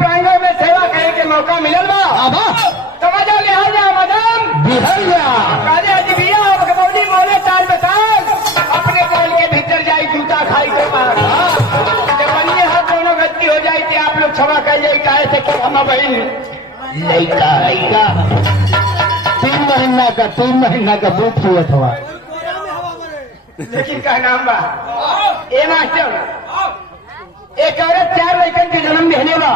प्रांगण में सेवा करे के मौका मिलल बा। समझो लिहाजा मदम काले अजबिया कबौली मोले ताल बताल अपने बॉल के भीतर जाई जूता खाई के मार जब बनिए हर दोनों गलती हो जाए कि आप लोग क्षमा कर जाए काहे से कि हम बहन लइका लइका 3 महीना का दूध पियत हुआ। लेकिन कह नाम बा ए मास्टर एक औरत 4 लड़कन के जन्म देने बा।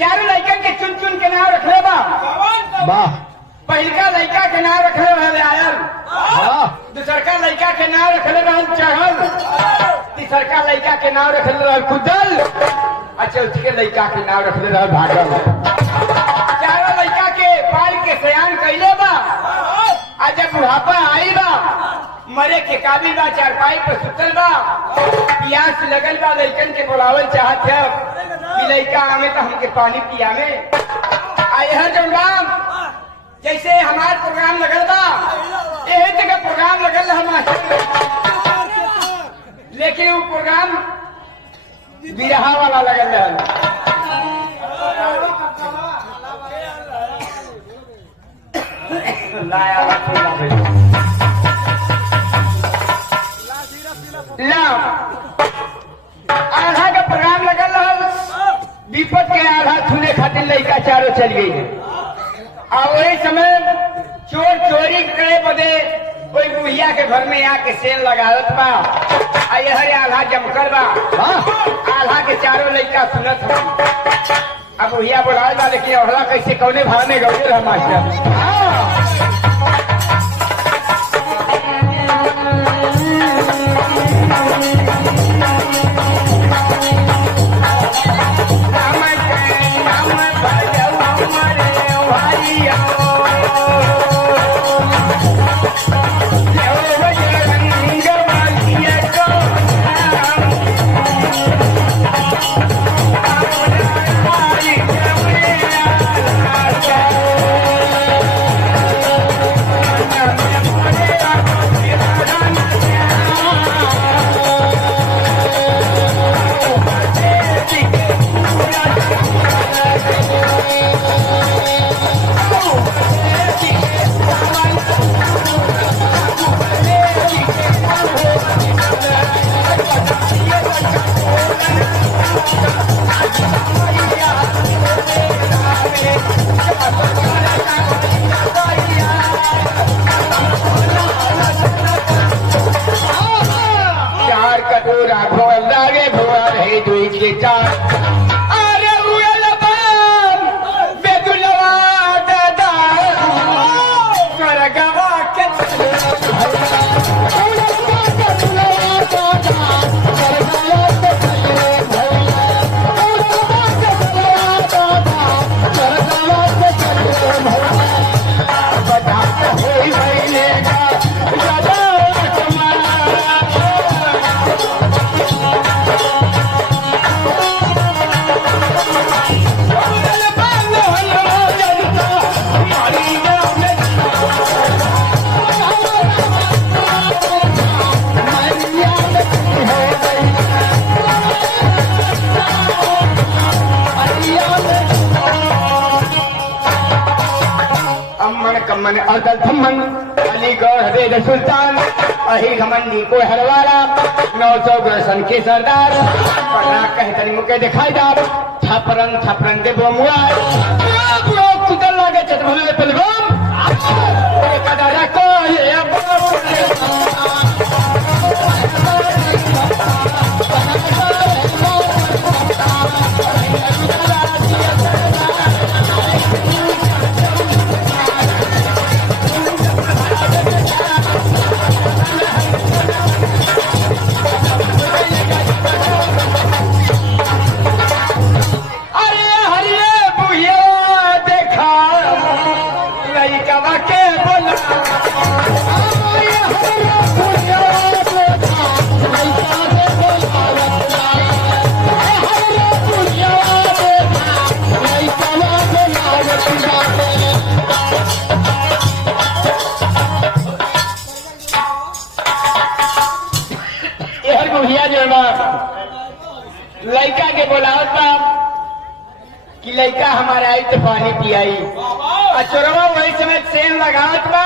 4 लड़कन के चुन चुन के नाम रखले बा। पहिलका लड़का के नाम रखले रहे आयल, दूसरका लड़का के नाम रखले रहल चढ़ल, तीसरका लड़का के नाम रखले रहल कुदल और चौथे लड़का के नाम रखले रहल भागल। 4 लड़का के पाल के सयान कैले बा। आज जब बुढ़ापा आई बा मरे के काबिल बा, चारपाई पर सुतल बा, प्यास लगल बा, लड़कन के बुलावल चाहत है कि लड़का आवे तो हमके पानी पियावे। यह जौन जैसे हमार प्रोग्राम लगल बा यही जगह प्रोग्राम लगल हमारे, लेकिन वो प्रोग्राम बिरहा वाला लगल है। आधा का प्रोग्राम लगल रहा, विपद के आधा छूने खातिर लड़का चारों चल गई है। और वही समय चोर चोरी करे बदे कोई बुढ़िया के घर में आके सेल लगावत बा। हरे आल्हा जमकर बा, आल्हा के चारों लड़का सुनत हो। अब बुढ़िया बोला बा, लेकिन अहला कैसे कौने भाव में गौरे रहा मास्टर। मन अदल थमन अलीगढ़ हवेद सुल्तान अही घमंडी को हरवाला 900 ग्रसन के सरदार पढ़ना कहतनी मुके दिखाई दाब छापरन छापरन दे बोमुआ पूरा कुदल लागे चतमले पलगम कदारा को ये के बोला कि लड़का हमारे आई तो पानी पियाई। और चोरवा वही समय सेन लगावत बा।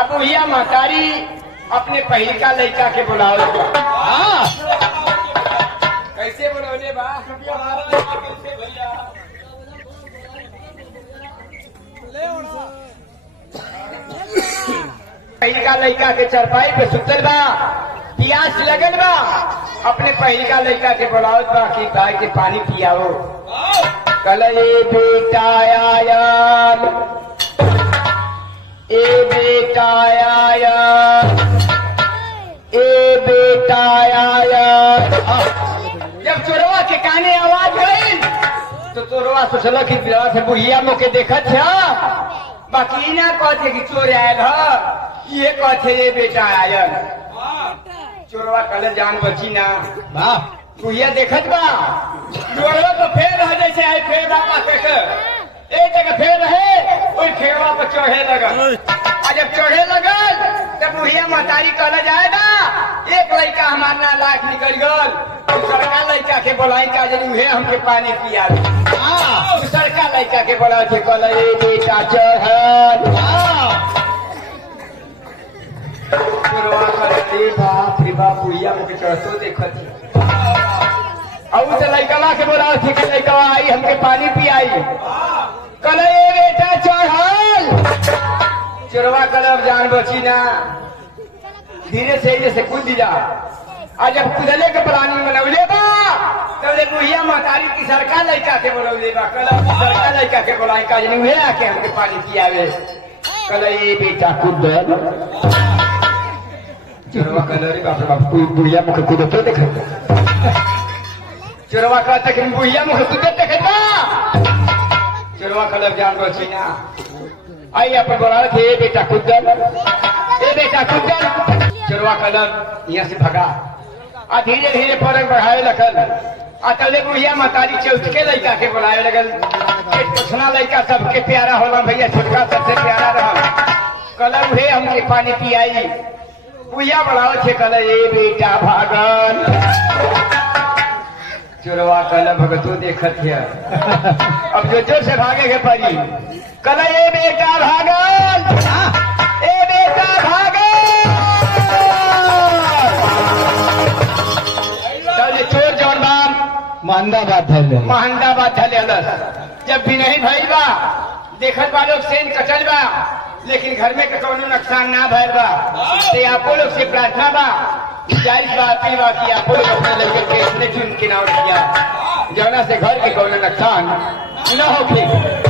अब भैया महतारी अपने पहिलका लड़का के बुलाओ। कैसे बुलौले बा? पहिलका लड़का के चरपाई पे सुतल बा, प्यास लगल बा। अपने पहिलका लड़का के बुलावत बा कि गाय के पानी पियाओ। कल ए बेटा आयल, ए बेटा आयल, ए बेटा आयल। जब चोरवा के काने आवाज गई तो चोरवा सोचल कि से बुढ़िया मुके देखत है, बाकी ना कहते कि चोर आयल है, ये कहते ये बेटा आयल। चोरवा कल जान बची ना, बुढ़िया देखत बा। चोरवा तो फेर रह जैसे आए फेर बापा के एक जगह फेर रहे वही फेरवा पर चढ़े लगल। और जब चढ़े लगल तब बुढ़िया महतारी कहल जाएगा एक लड़का हमार ना लाख निकल गल, दूसरका लड़का के बोलाई का जरूर है हमके पानी पिया। दूसरका लड़का के बोला थे कल ए बेटा चढ़ल। बाप रे बाप बुढ़िया मुझे चढ़तो देखत और उस लड़कवा के बोला थे कि लड़कवा आई हमके पानी पियाई। कल ए बेटा चढ़ल। चोरवा कलब जान बची ना, धीरे से जैसे कूद जा। आज जब कूदले के प्लानिंग बनौले बा तब बुढ़िया महतारी की सरका लड़का के बोलौले बा। कल सरका लड़का के बोलाई का जनी हुए आके हमके पानी पियावे। कल ए बेटा कूदल। चोरवा कलर बाप रे बाप बुढ़िया मुख कूदते देखत। चोरवा कहता कि बुढ़िया मुख कूदते देखत बा। चोरवा कलर जान बची ना, आई अपन बोला थे बेटा कुद्दल, ए बेटा कुद्दल। चोरवा कलर यहाँ से भगा और धीरे धीरे फर्क बढ़ाए लगल। तले बुढ़िया महतारी चौथ के लड़का के बुलाए लगल। छोटना लड़का सबके प्यारा होला भैया, छोटका सबसे प्यारा रहा। कलर उहे हमके पानी पियाई। बुढ़िया बुलाओ थे कल ए बेटा भागल। चोरवा कल भगतो देखत है, अब जो जोर से भागे के पड़ी। कल ए बेटा भागल, ए बेटा भागल। चोर जौन बाम महंदाबाद धले। जब भी नहीं भइल बा देखत बा लोग सेन कटल बा, लेकिन घर में कौनो नुकसान ना भइल बा। ते आपो लोग से प्रार्थना बा, जायज बात बा कि आपो लोग अपने लड़के के इसने चुन के नाम किया जौना से घर के कौनो नुकसान न होखे।